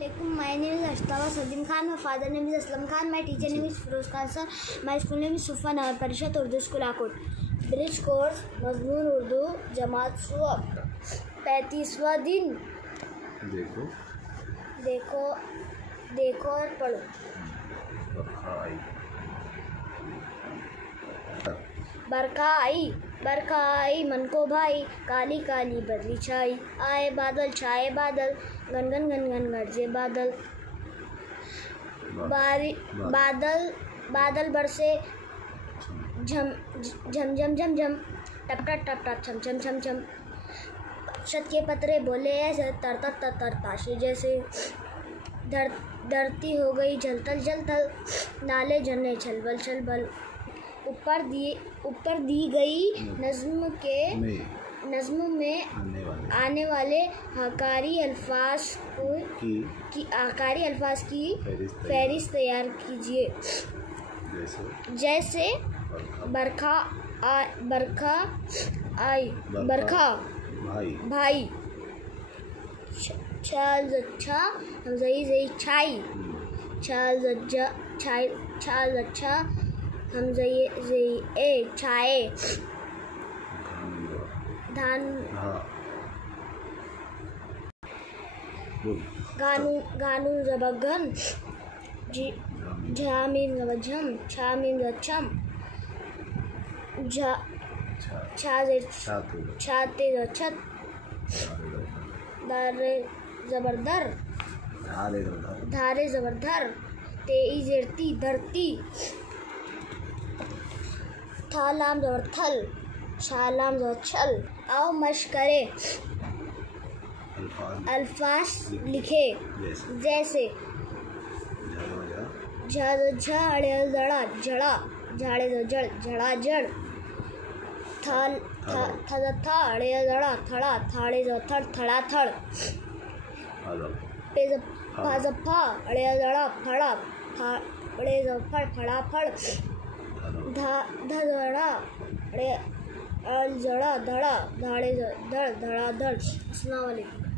My name is Ashtaba Salim Khan. My father name is Aslam Khan. My teacher name is Firoz Khan sir. My school name is Sufa Nagar Parishad Urdu School Akot. Bridge course मजमून उर्दू जमात सुअब 35वां दिन। देखो देखो देखो और पढ़ो। बरखा आई मन को भाई, काली काली बदली छाई, आए बादल छाए बादल, गन गन गन गन गरजे बादल, बादल बरसे झम झम झम झम झम, टप टप टप टप छम छम छम छम, छत के पतरे बोले ऐसे तर तर तर तर ताशे जैसे, धरती हो गई जलथल जलथल, नाले झरने छलबल छलबल, ऊपर दी गई नज़्म में आने वाले हकारी अल्फाज की फहरिस्त तैयार कीजिए। जैसे बरखा भाई, छाल अच्छा हमज़ई छाई, छाल अच्छा हमज़ई छाए, धान गानून ज़बगन, झामीन ज़बझम, छामीन ज़छम, छाते ज़छत, दारे ज़बरदर, धारे ज़बरधर, तेई ज़िरती धरती, थालाम ज़बरथल, शालाम ज़बरछल। आओ मश्क करे, अल्फाज लिखे जैसे झाड़े जड़ा झड़ा, झाड़े जड़ झड़ा जड़, थाड़े जड़ा थड़ा, थाड़े थड़ थड़ा थड़, फा अड़े जड़ा फड़ा, फाड़े फड़ फड़ा फड़, धड़ा अड़े जड़ा धड़ा, धाड़े धड़ धड़ा धड़। अस्सलाम वालेकुम।